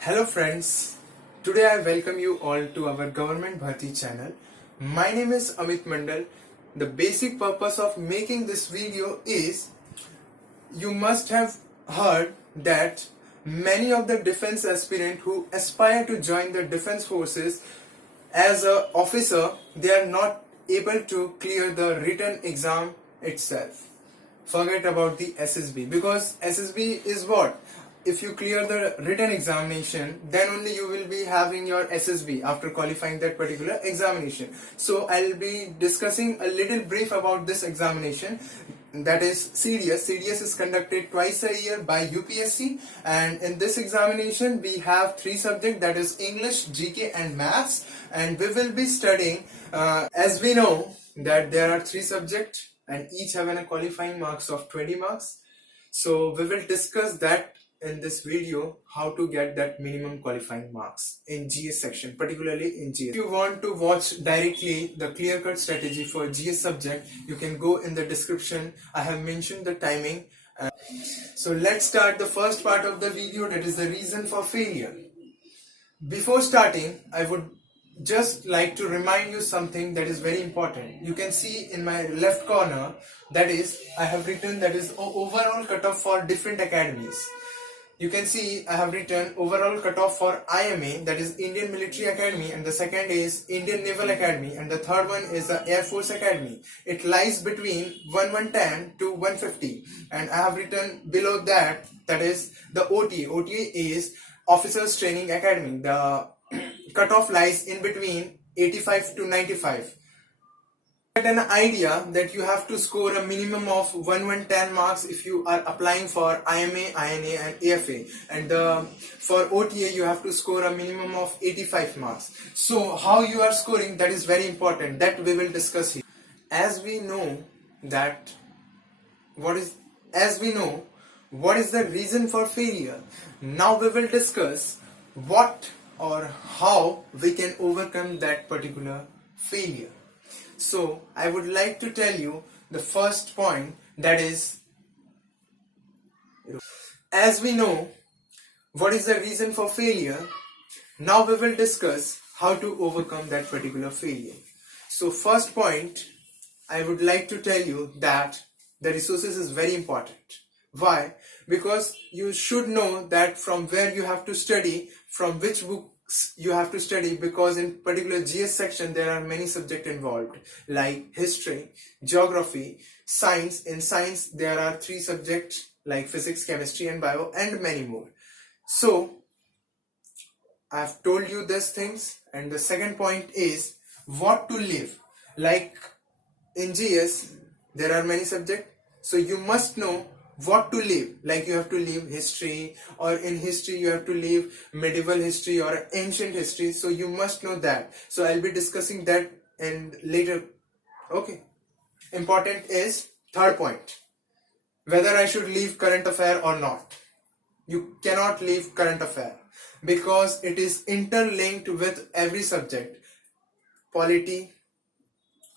Hello friends, today I welcome you all to our Government Bharti channel. My name is Amit Mandal. The basic purpose of making this video is you must have heard that many of the defense aspirants who aspire to join the defense forces as an officer, they are not able to clear the written exam itself. Forget about the SSB, because SSB is what? If you clear the written examination, then only you will be having your SSB after qualifying that particular examination. So I'll be discussing a little brief about this examination, that is CDS. CDS is conducted twice a year by UPSC, and in this examination we have three subjects, that is English, GK and Maths, and we will be studying as we know that there are three subjects and each having a qualifying marks of 20 marks. So we will discuss that in this video, how to get that minimum qualifying marks in GS section, particularly in GS. If you want to watch directly the clear-cut strategy for GS subject, you can go in the description. I have mentioned the timing. So let's start the first part of the video, that is the reason for failure. Before starting, I would just like to remind you something that is very important. You can see in my left corner, that is I have written that is overall cutoff for different academies. You can see I have written overall cutoff for IMA, that is Indian Military Academy, and the second is Indian Naval Academy, and the third one is the Airforce Academy. It lies between 110 to 150, and I have written below that, that is the OTA. OTA is Officers Training Academy. The cutoff lies in between 85 to 95. Get an idea that you have to score a minimum of 110 marks if you are applying for IMA, INA and AFA, and for OTA you have to score a minimum of 85 marks. So how you are scoring, that is very important, that we will discuss here. As we know what is the reason for failure, now we will discuss what or how we can overcome that particular failure. So I would like to tell you the first point, that is, as we know what is the reason for failure, now we will discuss how to overcome that particular failure. So first point, I would like to tell you that the resources is very important. Why? Because you should know that from where you have to study, from which books you have to study, because in particular GS section there are many subjects involved like history, geography, science. In science there are three subjects like physics, chemistry and bio, and many more. So I have told you these things, and the second point is what to leave. Like in GS there are many subjects, so you must know what to leave. Like you have to leave history, or in history you have to leave medieval history or ancient history, so you must know that. So I'll be discussing that in later. Okay, important is third point, whether I should leave current affair or not. You cannot leave current affair because it is interlinked with every subject: polity,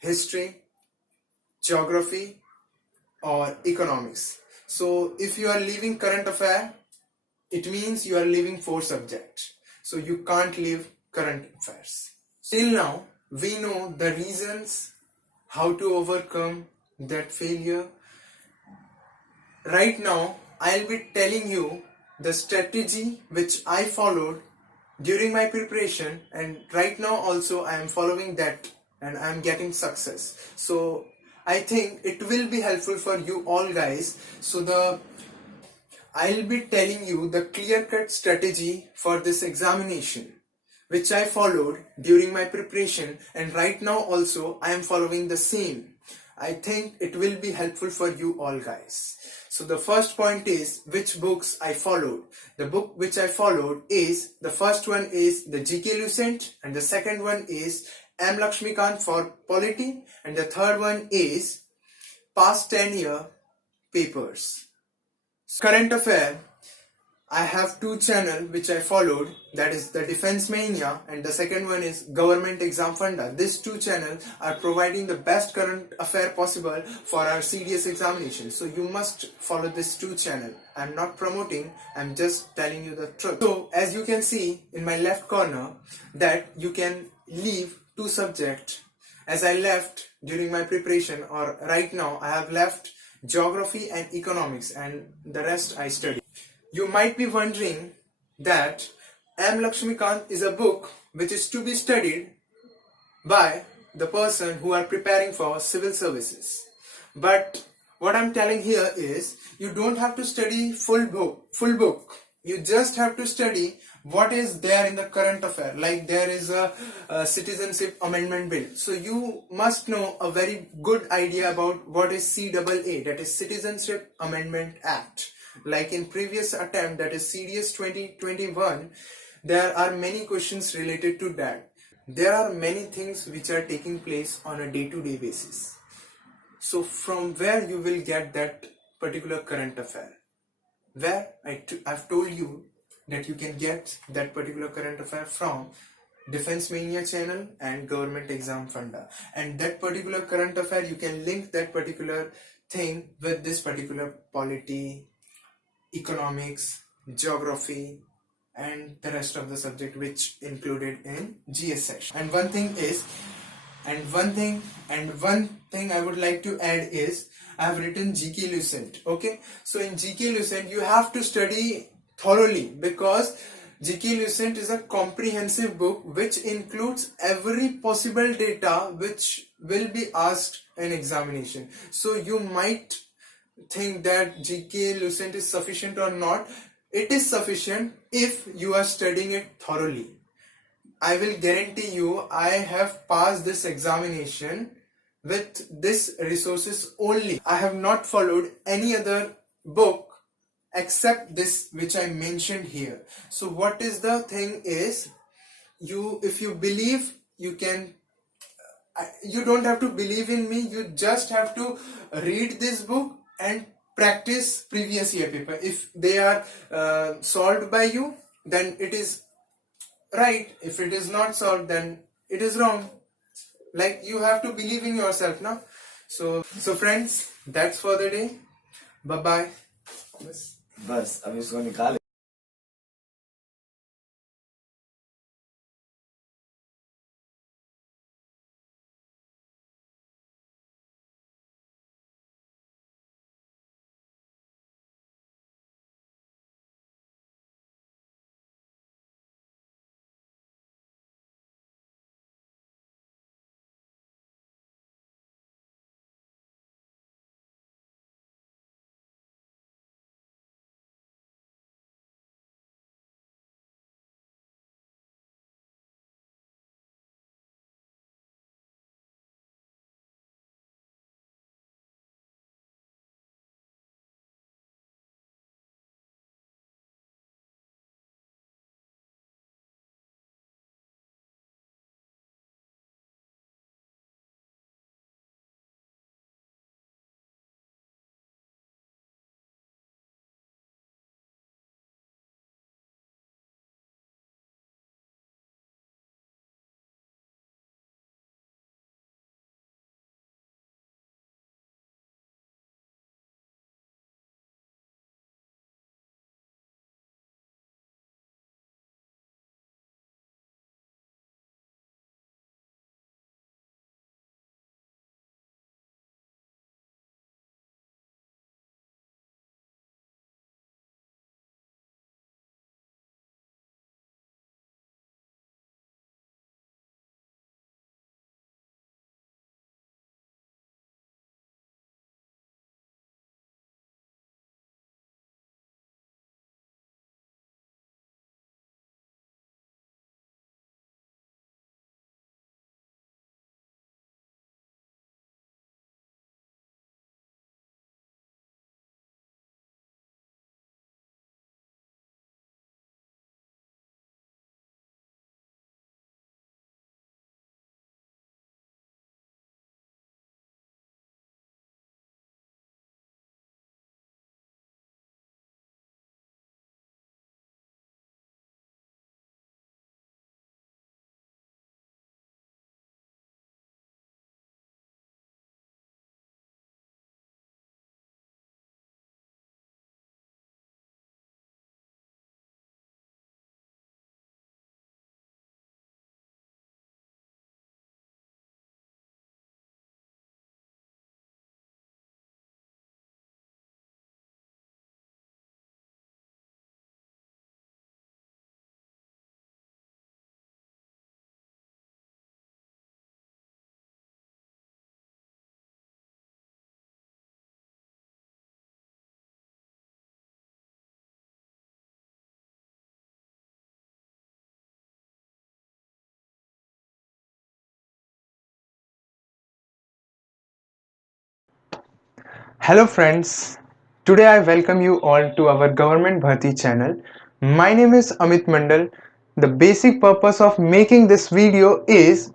history, geography or economics. So if you are leaving current affair, it means you are leaving four subjects. So you can't leave current affairs. Till now, we know the reasons how to overcome that failure. Right now, I'll be telling you the strategy which I followed during my preparation, and right now also I am following that and I am getting success. So I think it will be helpful for you all guys. So I'll be telling you the clear-cut strategy for this examination which I followed during my preparation, and right now also I am following the same. I think it will be helpful for you all guys. So the first point is which books I followed. The book which I followed is, the first one is the GK Lucent, and the second one is M. Lakshmikant for polity, and the third one is past 10-year papers. Current affair, I have two channels which I followed, that is the Defense Mania and the second one is Government Exam Funda. These two channels are providing the best current affair possible for our CDS examination. So you must follow these two channels. I'm not promoting, I'm just telling you the truth. So as you can see in my left corner that you can leave two subjects as I left during my preparation, or right now I have left geography and economics and the rest I study. You might be wondering that M. Lakshmikant is a book which is to be studied by the person who are preparing for civil services. But what I'm telling here is you don't have to study full book. You just have to study what is there in the current affair. Like there is a citizenship amendment bill. So you must know a very good idea about what is CAA, that is Citizenship Amendment Act. Like in previous attempt, that is CDS 2021, there are many questions related to that. There are many things which are taking place on a day-to-day basis. So from where you will get that particular current affair? Where I've told you that you can get that particular current affair from Defense Mania channel and Government Exam Funda. And that particular current affair, you can link that particular thing with this particular polity, economics, geography, and the rest of the subject which included in GS section. And one thing I would like to add is I have written GK Lucent. Okay, so in GK Lucent you have to study thoroughly because GK Lucent is a comprehensive book which includes every possible data which will be asked in examination. So you might think that GK Lucent is sufficient or not. It is sufficient if you are studying it thoroughly. I will guarantee you I have passed this examination with this resources only. I have not followed any other book except this which I mentioned here. So what is the thing is, if you believe, you can, you don't have to believe in me, you just have to read this book and practice previous year paper. If they are solved by you, then it is right. If it is not solved, then it is wrong. Like you have to believe in yourself now. So friends, that's for the day. Bye bye. बस अब इसको निकाल Hello friends, today I welcome you all to our Government Bharti channel. My name is Amit Mandal. The basic purpose of making this video is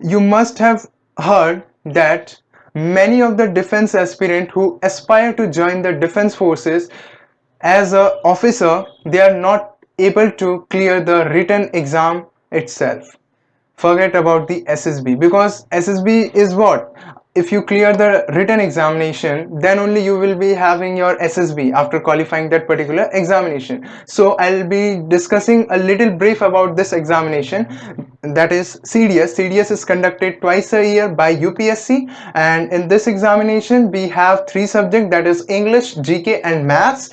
you must have heard that many of the defense aspirants who aspire to join the defense forces as a officer, they are not able to clear the written exam itself. Forget about the SSB, because SSB is what? If you clear the written examination, then only you will be having your SSB after qualifying that particular examination. So I'll be discussing a little brief about this examination, that is CDS. CDS is conducted twice a year by UPSC, and in this examination we have three subjects, that is English, GK and Maths.